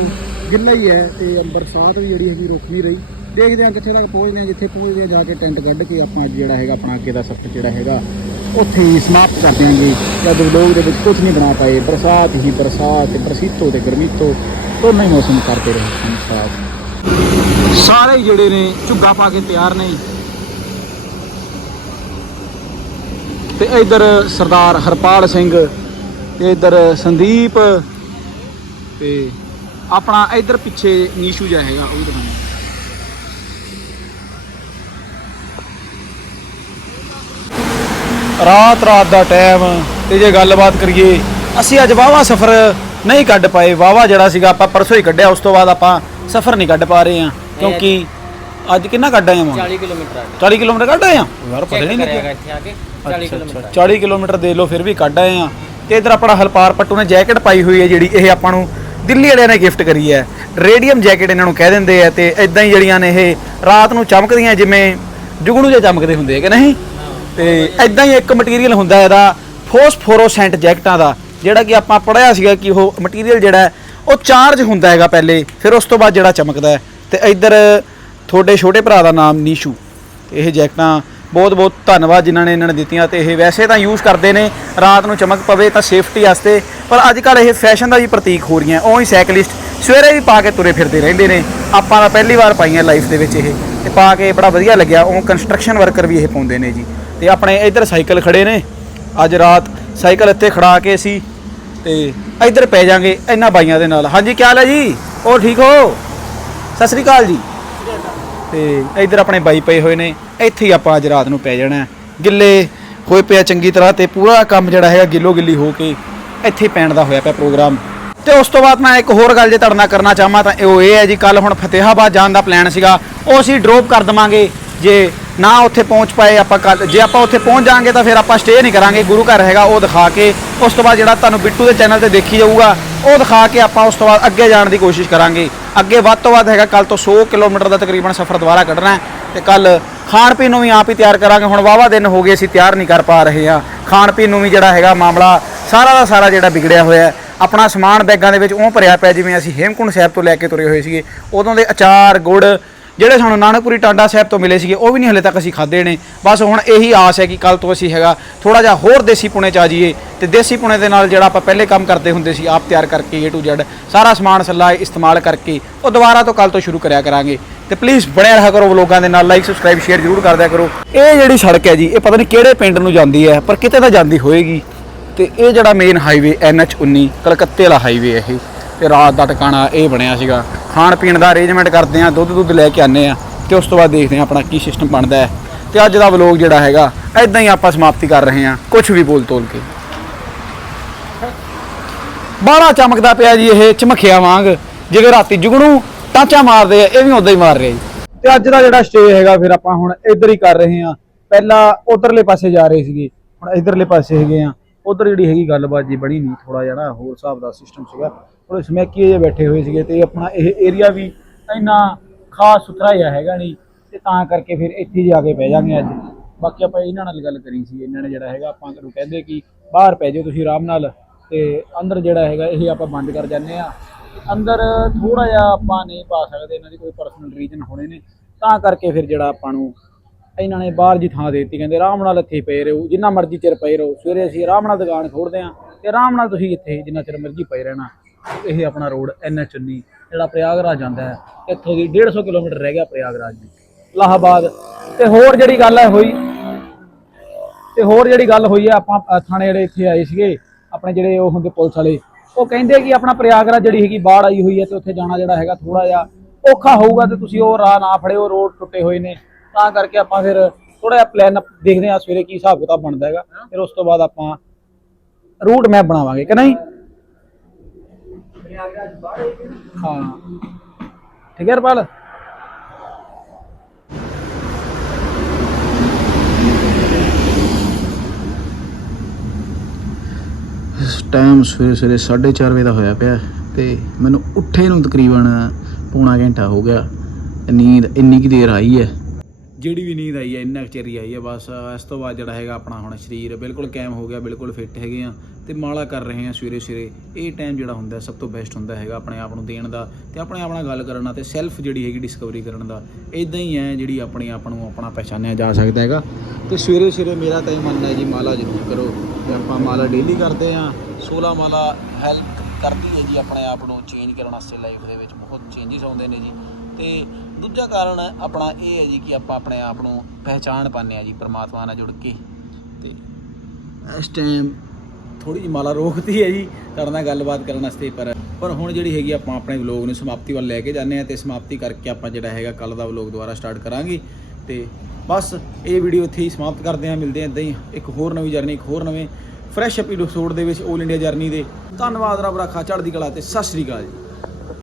Speaker 1: ਗਿੱਲਾ ਹੀ ਹੈ ਤੇ ਬਰਸਾਤ ਵੀ ਜਿਹੜੀ ਹੈਗੀ ਰੁਕ ਨਹੀਂ ਰਹੀ। ਦੇਖਦੇ ਹਾਂ ਕਿੱਥੇ ਤੱਕ ਪਹੁੰਚਦੇ ਹਾਂ, ਜਿੱਥੇ ਪਹੁੰਚਦੇ ਹਾਂ, ਜਾ ਕੇ ਟੈਂਟ ਕੱਢ ਕੇ ਆਪਾਂ ਅੱਜ ਜਿਹੜਾ ਹੈਗਾ, ਆਪਣਾ ਅੱਗੇ ਦਾ ਸਫ਼ਰ ਜਿਹੜਾ ਹੈਗਾ, ਉੱਥੇ ਹੀ ਸਮਾਪਤ ਕਰ ਦਿਆਂਗੇ। ਜਦ ਲੋਕ ਦੇ ਵਿੱਚ ਕੁਝ ਨਹੀਂ ਬਣਾ ਪਾਏ, ਬਰਸਾਤ ਹੀ ਬਰਸਾਤ ਤੇ ਬਰਸੀਤੋ ਤੇ ਗਰਮੀਤੋ, ਦੋਨੋਂ ਹੀ ਮੌਸਮ ਕਰਦੇ ਰਹੇ ਹਨ ਸਾਰੇ ਜਿਹੜੇ ਨੇ ਝੁੱਗਾ ਪਾ ਕੇ ਤਿਆਰ ਨੇ। ਤੇ ਇਧਰ ਸਰਦਾਰ ਹਰਪਾਲ ਸਿੰਘ ਤੇ ਇਧਰ ਸੰਦੀਪ ਤੇ ਆਪਣਾ ਇਧਰ ਪਿੱਛੇ ਨੀਸ਼ੂ ਜਿਹਾ ਹੈਗਾ ਉਹ ਦਿਖਾਉਣਾ ਰਾਤ ਰਾਤ ਦਾ ਟਾਈਮ ਤੇ ਜੇ ਗੱਲਬਾਤ ਕਰੀਏ ਅਸੀਂ ਅੱਜ ਵਾਵਾ ਸਫ਼ਰ ਨਹੀਂ ਕੱਢ ਪਾਏ। ਵਾਵਾ ਜਿਹੜਾ ਸੀਗਾ ਆਪਾਂ ਪਰਸੋਂ ਹੀ ਕੱਢਿਆ ਉਸ ਤੋਂ ਬਾਅਦ ਆਪਾਂ ਸਫ਼ਰ ਨਹੀਂ ਕੱਢ ਪਾ ਰਹੇ ਹਾਂ। ਕਿਉਂਕਿ ਅੱਜ ਕਿੰਨਾ ਕੱਢ ਆਏ ਹਾਂ
Speaker 3: 40 ਕਿਲੋਮੀਟਰ ਆ
Speaker 1: 40 ਕਿਲੋਮੀਟਰ ਕੱਢ ਆਏ ਹਾਂ ਯਾਰ ਪਤਾ ਨਹੀਂ ਲੱਗਿਆ।
Speaker 3: ਇੱਥੇ ਆ ਕੇ 40 ਕਿਲੋਮੀਟਰ
Speaker 1: 40 ਕਿਲੋਮੀਟਰ ਦੇ ਲੋ ਫਿਰ ਵੀ ਕੱਢ ਆਏ ਆ। ਤੇ ਇਧਰ ਆਪਣਾ ਹਲਪਾਰ ਪੱਟੂ ਨੇ ਜੈਕਟ ਪਾਈ ਹੋਈ ਹੈ ਜਿਹੜੀ ਇਹ ਆਪਾਂ ਨੂੰ ਦਿੱਲੀ ਵਾਲਿਆਂ ਨੇ ਗਿਫਟ ਕਰੀ ਹੈ। ਰੇਡੀਅਮ ਜੈਕਟ ਇਹਨਾਂ ਨੂੰ ਕਹਿ ਦਿੰਦੇ ਆ ਤੇ ਇਦਾਂ ਹੀ ਜਿਹੜੀਆਂ ਨੇ ਇਹ ਰਾਤ ਨੂੰ ਚਮਕਦੀਆਂ ਜਿਵੇਂ ਜੁਗਣੂ ਜਿਹੇ ਚਮਕਦੇ ਹੁੰਦੇ ਆ ਕਿ ਨਹੀਂ? ਤੇ ਇਦਾਂ ਹੀ ਇੱਕ ਮਟੀਰੀਅਲ ਹੁੰਦਾ ਇਹਦਾ ਫੋਸਫੋਰੋਸੈਂਟ ਜੈਕਟਾਂ ਦਾ, ਜਿਹੜਾ ਕਿ ਆਪਾਂ ਪੜਿਆ ਸੀਗਾ ਕਿ ਉਹ ਮਟੀਰੀਅਲ ਜਿਹੜਾ ਉਹ ਚਾਰਜ ਹੁੰਦਾ ਹੈਗਾ ਪਹਿਲੇ, ਫਿਰ ਉਸ ਤੋਂ ਬਾਅਦ ਜਿਹੜਾ ਚਮਕਦਾ ਹੈ। ਤੇ ਇਧਰ ਤੁਹਾਡੇ ਛੋਟੇ ਭਰਾ ਦਾ ਨਾਮ ਨੀਸ਼ੂ ਤੇ ਇਹ ਜੈਕਟਾਂ ਬਹੁਤ ਬਹੁਤ ਧੰਨਵਾਦ ਜਿਨ੍ਹਾਂ ਨੇ ਇਹਨਾਂ ਨੇ ਦਿੱਤੀਆਂ ਤੇ ਇਹ ਵੈਸੇ ਤਾਂ ਯੂਜ਼ ਕਰਦੇ ਨੇ, ਰਾਤ ਨੂੰ ਚਮਕ ਪਵੇ ਤਾਂ ਸੇਫਟੀ ਵਾਸਤੇ, ਪਰ ਅੱਜ ਕੱਲ੍ਹ ਇਹ ਫੈਸ਼ਨ ਦਾ ਵੀ ਪ੍ਰਤੀਕ ਹੋ ਰਹੀਆਂ, ਉਹ ਹੀ ਸਾਈਕਲਿਸਟ ਸਵੇਰੇ ਵੀ ਪਾ ਕੇ ਤੁਰੇ ਫਿਰਦੇ ਰਹਿੰਦੇ ਨੇ। ਆਪਾਂ ਤਾਂ ਪਹਿਲੀ ਵਾਰ ਪਾਈਆਂ ਲਾਈਫ ਦੇ ਵਿੱਚ ਇਹ, ਤੇ ਪਾ ਕੇ ਬੜਾ ਵਧੀਆ ਲੱਗਿਆ, ਉਹ ਕੰਸਟਰਕਸ਼ਨ ਵਰਕਰ ਵੀ ਇਹ ਪਾਉਂਦੇ ਨੇ ਜੀ। ਤੇ ਆਪਣੇ ਇੱਧਰ ਸਾਈਕਲ ਖੜੇ ਨੇ, ਅੱਜ ਰਾਤ ਸਾਈਕਲ ਇੱਥੇ ਖੜਾ ਕੇ ਅਸੀਂ, ਤੇ ਇੱਧਰ ਪੈ ਜਾਾਂਗੇ ਇਹਨਾਂ ਬਾਈਆਂ ਦੇ ਨਾਲ। ਹਾਂਜੀ ਕੀ ਹਾਲ ਹੈ ਜੀ? ਉਹ ਠੀਕ ਹੋ? ਸਤਿ ਸ੍ਰੀ ਅਕਾਲ ਜੀ। ਤੇ ਇੱਧਰ ਆਪਣੇ ਬਾਈ ਪਏ ਹੋਏ ਨੇ, ਇੱਥੇ ਹੀ ਆਪਾਂ ਅੱਜ ਰਾਤ ਨੂੰ ਪੈ ਜਾਣਾ। ਗਿੱਲੇ ਹੋਏ ਪਿਆ ਚੰਗੀ ਤਰ੍ਹਾਂ ਤੇ ਪੂਰਾ ਕੰਮ ਜਿਹੜਾ ਹੈਗਾ ਗਿੱਲੋ ਗਿੱਲੀ ਹੋ ਕੇ ਇੱਥੇ ਪੈਣ ਦਾ ਹੋਇਆ ਪਿਆ ਪ੍ਰੋਗਰਾਮ। ਤੇ ਉਸ ਤੋਂ ਬਾਅਦ ਮੈਂ ਇੱਕ ਹੋਰ ਗੱਲ ਜੇ ਤੁਹਾਡੇ ਨਾਲ ਕਰਨਾ ਚਾਹਾਂ ਤਾਂ ਉਹ ਇਹ ਹੈ ਜੀ ਕੱਲ ਹੁਣ ਫਤਿਹਾਬਾਦ ਜਾਣ ਦਾ ਪਲਾਨ ਸੀਗਾ। ਉਹ ਅਸੀਂ ਡ੍ਰੌਪ ਕਰ ਦਵਾਂਗੇ। ਜੇ ਨਾ ਉੱਥੇ ਪਹੁੰਚ ਪਾਏ ਆਪਾਂ ਕੱਲ ਜੇ ਆਪਾਂ ਉੱਥੇ ਪਹੁੰਚ ਜਾਾਂਗੇ ਤਾਂ ਫਿਰ ਆਪਾਂ ਸਟੇ ਨਹੀਂ ਕਰਾਂਗੇ। ਗੁਰੂ ਘਰ ਹੈਗਾ, ਉਹ ਦਿਖਾ ਕੇ, ਉਸ ਤੋਂ ਬਾਅਦ ਜਿਹੜਾ ਤੁਹਾਨੂੰ ਬਿੱਟੂ ਦੇ ਚੈਨਲ ਤੇ ਦੇਖੀ ਜਾਊਗਾ, ਉਹ ਦਿਖਾ ਕੇ ਆਪਾਂ ਉਸ ਤੋਂ ਬਾਅਦ ਅੱਗੇ ਜਾਣ ਦੀ ਕੋਸ਼ਿਸ਼ ਕਰਾਂਗੇ। ਅੱਗੇ ਵੱਧ ਤੋਂ ਵੱਧ ਹੈਗਾ ਕੱਲ ਤੋਂ 100 ਕਿਲੋਮੀਟਰ ਦਾ ਤਕਰੀਬਨ ਸਫ਼ਰ ਦੁਬਾਰਾ ਕੱਢਣਾ ਹੈ ਤੇ ਕੱਲ ਖਾਣ ਪੀਣ ਨੂੰ ਵੀ ਆਪ ਹੀ ਤਿਆਰ ਕਰਾਂਗੇ। ਹੁਣ ਵਾਵਾ ਦਿਨ ਹੋ ਗਏ, ਅਸੀਂ ਤਿਆਰ ਨਹੀਂ ਕਰ ਪਾ ਰਹੇ ਹਾਂ। ਖਾਣ ਪੀਣ ਨੂੰ ਵੀ ਜਿਹੜਾ ਹੈਗਾ ਮਾਮਲਾ ਸਾਰਾ ਦਾ ਸਾਰਾ ਜਿਹੜਾ ਵਿਗੜਿਆ ਹੋਇਆ ਆਪਣਾ ਸਮਾਨ ਬੈਗਾਂ ਦੇ ਵਿੱਚ ਉਹ ਭਰਿਆ ਪਿਆ, ਜਿਵੇਂ ਅਸੀਂ ਹੇਮਕੁੰਡ ਸਾਹਿਬ ਤੋਂ ਲੈ ਕੇ ਤੁਰੇ ਹੋਏ ਸੀਗੇ। ਉਦੋਂ ਦੇ ਅਚਾਰ, ਗੁੜ ਜਿਹੜੇ ਸਾਨੂੰ ਨਾਨਕਪੁਰੀ ਟਾਂਡਾ ਸਾਹਿਬ ਤੋਂ ਮਿਲੇ ਸੀਗੇ, ਉਹ ਵੀ ਨਹੀਂ ਹਲੇ ਤੱਕ ਅਸੀਂ ਖਾਦੇ ਨੇ। ਬਸ ਹੁਣ ਇਹੀ ਆਸ ਹੈ ਕਿ ਕੱਲ ਤੋਂ ਅਸੀਂ ਹੈਗਾ ਥੋੜਾ ਜਿਹਾ ਹੋਰ ਦੇਸੀ ਪੁਣੇ ਚ ਆ ਜਾਈਏ ਤੇ ਦੇਸੀ ਪੁਣੇ ਦੇ ਨਾਲ ਜਿਹੜਾ ਆਪਾਂ ਪਹਿਲੇ ਕੰਮ ਕਰਦੇ ਹੁੰਦੇ ਸੀ, ਆਪ ਤਿਆਰ ਕਰਕੇ A to Z ਸਾਰਾ ਸਮਾਨ ਸੱਲਾ ਇਸਤੇਮਾਲ ਕਰਕੇ ਉਹ ਦੁਬਾਰਾ ਤੋਂ ਕੱਲ ਤੋਂ ਸ਼ੁਰੂ ਕਰਿਆ ਕਰਾਂਗੇ। ਤੇ ਪਲੀਜ਼ ਬਣਿਆ ਰਹਾ ਕਰੋ ਵਲੋਗਾਂ ਦੇ ਨਾਲ ਲਾਈਕ ਸਬਸਕ੍ਰਾਈਬ ਸ਼ੇਅਰ ਜ਼ਰੂਰ ਕਰ ਦਿਆ ਕਰੋ। ਇਹ ਜਿਹੜੀ ਸੜਕ ਹੈ ਜੀ, ਇਹ ਪਤਾ ਨਹੀਂ ਕਿਹੜੇ ਪਿੰਡ ਨੂੰ ਜਾਂਦੀ ਹੈ, ਪਰ ਕਿਤੇ ਤਾਂ ਜਾਂਦੀ ਹੋਏਗੀ। ਤੇ ਇਹ ਜਿਹੜਾ ਮੇਨ ਹਾਈਵੇ NH19 ਕਲਕੱਤੇ ਵਾਲਾ ਹਾਈਵੇ ਹੈ ਇਹ। ਤੇ ਰਾਤ ਦਾ ਟਿਕਾਣਾ ਇਹ ਬਣਿਆ ਸੀਗਾ। ਖਾਣ ਪੀਣ ਦਾ ਅਰੇਂਜਮੈਂਟ ਕਰਦੇ ਆ ਦੁੱਧ ਦੁੱਧ ਲੈ ਕੇ ਆਨੇ ਆ ਤੇ ਉਸ ਤੋਂ ਬਾਅਦ ਦੇਖਦੇ ਆ ਆਪਣਾ ਕੀ ਸਿਸਟਮ ਬਣਦਾ ਹੈ। ਤੇ ਅੱਜ ਦਾ ਵਲੋਗ ਜਿਹੜਾ ਹੈਗਾ ਐਦਾਂ ਹੀ ਆਪਾਂ ਸਮਾਪਤੀ ਕਰ ਰਹੇ ਹਾਂ ਕੁਝ ਵੀ ਬੋਲ ਤੋਲ ਕੇ। ਬਾਹਲਾ ਚਮਕਦਾ ਪਿਆ ਜੀ ਇਹ ਚਮਖਿਆ ਵਾਂਗ, ਜਿਵੇਂ ਰਾਤੀ ਜੁਗਣੂ ਟਾਂਚਾ ਮਾਰਦੇ ਆ, ਇਹ ਵੀ ਉਦਾਂ ਹੀ ਮਾਰ ਰਿਹਾ ਜੀ। ਤੇ ਅੱਜ ਦਾ ਜਿਹੜਾ ਸਟੇ ਹੈਗਾ, ਫਿਰ ਆਪਾਂ ਹੁਣ ਇੱਧਰ ਹੀ ਕਰ ਰਹੇ ਹਾਂ। ਪਹਿਲਾਂ ਉਧਰਲੇ ਪਾਸੇ ਜਾ ਰਹੇ ਸੀਗੇ, ਹੁਣ ਇਧਰਲੇ ਪਾਸੇ ਹੈਗੇ ਆ ਉਧਰ ਜਿਹੜੀ ਹੈਗੀ ਗੱਲਬਾਤ ਜੀ ਬਣੀ ਨਹੀਂ ਥੋੜਾ ਜਿਹਾ ਨਾ ਹੋਰ ਹਿਸਾਬ ਦਾ ਸਿਸਟਮ ਸੀਗਾ। ਥੋੜੇ ਸਮੈਕੀਏ ਜਿਹੇ ਬੈਠੇ ਹੋਏ ਸੀਗੇ ਤੇ ਆਪਣਾ ਇਹ ਏਰੀਆ ਵੀ ਇੰਨਾ ਖਾਸ ਸੁਥਰਾ ਜਿਹਾ ਹੈਗਾ ਨਹੀਂ ਤੇ ਤਾਂ ਕਰਕੇ ਫਿਰ ਇੱਥੇ ਜਾ ਕੇ ਬਹਿ ਜਾਾਂਗੇ ਅੱਜ। ਬਾਕੀ ਆਪਾਂ ਇਹਨਾਂ ਨਾਲ ਗੱਲ ਕਰੀ ਸੀ, ਇਹਨਾਂ ਨੇ ਜਿਹੜਾ ਹੈਗਾ ਆਪਾਂ ਨੂੰ ਕਹਿੰਦੇ ਕਿ ਬਾਹਰ ਪੈ ਜਾਓ ਤੁਸੀਂ ਆਰਾਮ ਨਾਲ ਤੇ ਅੰਦਰ ਜਿਹੜਾ ਹੈਗਾ ਇਹ ਆਪਾਂ ਬੰਦ ਕਰ ਜਾਂਦੇ ਆ ਅੰਦਰ ਥੋੜਾ ਜਿਹਾ ਆਪਾਂ ਨਹੀਂ ਪਾ ਸਕਦੇ, ਇਹਨਾਂ ਦੀ ਕੋਈ ਪਰਸਨਲ ਰੀਜ਼ਨ ਹੋਣੇ ਨੇ। ਤਾਂ ਕਰਕੇ ਫਿਰ ਜਿਹੜਾ ਆਪਾਂ ਨੂੰ ਇਹਨਾਂ ਨੇ ਬਾਹਰ ਜੀ ਥਾਂ ਦੇ ਦਿੱਤੀ, ਕਹਿੰਦੇ ਆਰਾਮ ਨਾਲ ਇੱਥੇ ਹੀ ਪਏ ਰਹੋ, ਜਿੰਨਾ ਮਰਜ਼ੀ ਚਿਰ ਪਏ ਰਹੋ, ਸਵੇਰੇ ਅਸੀਂ ਆਰਾਮ ਨਾਲ ਦੁਕਾਨ ਖੋਲਦੇ ਆਂ ਤੇ ਆਰਾਮ ਨਾਲ ਤੁਸੀਂ ਇੱਥੇ ਜਿੰਨਾ ਚਿਰ ਮਰਜ਼ੀ ਪਏ ਰਹਿਣਾ। ਇਹ ਆਪਣਾ ਰੋਡ NH19 ਜਿਹੜਾ ਪ੍ਰਯਾਗਰਾਜ ਜਾਂਦਾ ਹੈ, ਇੱਥੋਂ ਦੀ 150 ਕਿਲੋਮੀਟਰ ਰਹਿ ਗਿਆ ਪ੍ਰਯਾਗਰਾਜ ਦੀ ਇਲਾਹਾਬਾਦ, ਤੇ ਹੋਰ ਜਿਹੜੀ ਗੱਲ ਹੈ ਹੋਈ, ਤੇ ਹੋਰ ਜਿਹੜੀ ਗੱਲ ਹੋਈ ਹੈ, ਆਪਾਂ ਥਾਣੇ ਜਿਹੜੇ ਇੱਥੇ ਆਏ ਸੀਗੇ, ਆਪਣੇ ਜਿਹੜੇ ਉਹ ਹੁੰਦੇ ਪੁਲਿਸ ਵਾਲੇ, ਉਹ ਕਹਿੰਦੇ ਕਿ ਆਪਣਾ ਪ੍ਰਯਾਗਰਾਜ ਜਿਹੜੀ ਹੈਗੀ ਬਾੜ ਆਈ ਹੋਈ ਹੈ ਤੇ ਉੱਥੇ ਜਾਣਾ ਜਿਹੜਾ ਹੈਗਾ ਥੋੜਾ ਜਿਹਾ ਔਖਾ ਹੋਊਗਾ ਤੇ ਤੁਸੀਂ ਉਹ ਰਾਹ ਨਾ ਫੜਿਓ, ਰੋਡ ਟੁੱਟੇ ਹੋਏ ਨੇ। ਤਾਂ ਕਰਕੇ ਆਪਾਂ ਫਿਰ ਥੋੜਾ ਜਿਹਾ ਪਲਾਨ ਦੇਖਦੇ ਹਾਂ ਸਵੇਰੇ ਕੀ ਹਿਸਾਬ ਕਿਤਾਬ ਬਣਦਾ ਹੈਗਾ। ਫਿਰ ਉਸ ਤੋਂ ਬਾਅਦ ਆਪਾਂ ਰੂਟ ਮੈਪ ਬਣਾਵਾਂਗੇ, ਕਿ ਨਹੀਂ? ਹਾਂ। ਠੀਕ ਹੈ ਰਪਾਲ? ਟਾਈਮ ਸਵੇਰੇ ਸਵੇਰੇ 4:30 ਵਜੇ ਦਾ ਹੋਇਆ ਪਿਆ ਤੇ ਮੈਨੂੰ ਉੱਠੇ ਨੂੰ ਤਕਰੀਬਨ ਪੌਣਾ ਘੰਟਾ ਹੋ ਗਿਆ। ਨੀਂਦ ਇੰਨੀ ਕੀ ਦੇਰ ਆਈ ਹੈ। ਜਿਹੜੀ ਵੀ ਨੀਂਦ ਆਈ ਹੈ ਇੰਨਾ ਕੁ ਚਿਰ ਹੀ ਆਈ ਹੈ ਬਸ ਇਸ ਤੋਂ ਬਾਅਦ ਜਿਹੜਾ ਹੈਗਾ ਆਪਣਾ ਹੁਣ ਸਰੀਰ ਬਿਲਕੁਲ ਕਾਇਮ ਹੋ ਗਿਆ, ਬਿਲਕੁਲ ਫਿੱਟ ਹੈਗੇ ਆ ਤੇ ਮਾਲਾ ਕਰ ਰਹੇ ਆ ਸਵੇਰੇ ਸਵੇਰੇ। ਇਹ ਟਾਈਮ ਜਿਹੜਾ ਹੁੰਦਾ ਸਭ ਤੋਂ ਬੈਸਟ ਹੁੰਦਾ ਹੈਗਾ ਆਪਣੇ ਆਪ ਨੂੰ ਦੇਣ ਦਾ ਤੇ ਆਪਣੇ ਆਪ ਨਾਲ ਗੱਲ ਕਰਨ ਦਾ ਤੇ ਸੈਲਫ ਜਿਹੜੀ ਹੈਗੀ ਡਿਸਕਵਰੀ ਕਰਨ ਦਾ। ਇਦਾਂ ਹੀ ਹੈ ਜਿਹੜੀ ਆਪਣੇ ਆਪ ਨੂੰ ਆਪਣਾ ਪਛਾਣਿਆ ਜਾ ਸਕਦਾ ਹੈਗਾ। ਤੇ ਸਵੇਰੇ ਸਵੇਰੇ ਮੇਰਾ ਤਾਂ ਇਹ ਮੰਨਣਾ ਹੈ ਜੀ, ਮਾਲਾ ਜ਼ਰੂਰ ਕਰੋ। ਤੇ ਆਪਾਂ ਮਾਲਾ ਡੇਲੀ ਕਰਦੇ ਆ। 16 ਮਾਲਾ ਹੈਲਪ ਕਰਦੀ ਹੈ ਜੀ ਆਪਣੇ ਆਪ ਨੂੰ ਚੇਂਜ ਕਰਨ ਵਾਸਤੇ ਲਾਈਫ ਦੇ ਵਿੱਚ। ਬਹੁਤ ਚੇਂਜਸ ਆਉਂਦੇ ਨੇ ਜੀ। ਤੇ ਦੂਜਾ ਕਾਰਨ ਆਪਣਾ ਇਹ ਹੈ ਜੀ ਕਿ ਆਪਾਂ ਆਪਣੇ ਆਪ ਨੂੰ ਪਹਿਚਾਣ ਪਾਉਂਦੇ ਆ ਜੀ, ਪ੍ਰਮਾਤਮਾ ਨਾਲ ਜੁੜ ਕੇ। ਤੇ ਇਸ ਟਾਈਮ ਥੋੜੀ ਜਿਹੀ ਮਾਲਾ ਰੋਕਦੀ ਹੈ ਜੀ, ਤੁਹਾਡੇ ਨਾਲ ਗੱਲਬਾਤ ਕਰਨ ਵਾਸਤੇ, ਪਰ ਪਰ ਹੁਣ ਜਿਹੜੀ ਹੈਗੀ ਆਪਾਂ ਆਪਣੇ ਵਲੋਗ ਨੂੰ ਸਮਾਪਤੀ ਵੱਲ ਲੈ ਕੇ ਜਾਂਦੇ ਆ ਤੇ ਸਮਾਪਤੀ ਕਰਕੇ ਆਪਾਂ ਜਿਹੜਾ ਹੈਗਾ ਕੱਲ ਦਾ ਵਲੋਗ ਦੁਬਾਰਾ ਸਟਾਰਟ ਕਰਾਂਗੇ। ਤੇ ਬਸ ਇਹ ਵੀਡੀਓ ਇੱਥੇ ਹੀ ਸਮਾਪਤ ਕਰਦੇ ਆ ਮਿਲਦੇ ਆ ਇਦਾਂ ਹੀ ਇੱਕ ਹੋਰ ਨਵੀਂ ਜਰਨੀ ਇੱਕ ਹੋਰ ਨਵੇਂ ਫਰੈਸ਼ ਐਪੀਸੋਡ ਦੇ ਵਿੱਚ 올 ਇੰਡੀਆ ਜਰਨੀ ਦੇ। ਧੰਨਵਾਦ ਰੱਬ ਰੱਖਾ ਚੜ੍ਹਦੀ ਕਲਾ ਤੇ ਸਤਿ ਸ਼੍ਰੀ ਅਕਾਲ ਜੀ।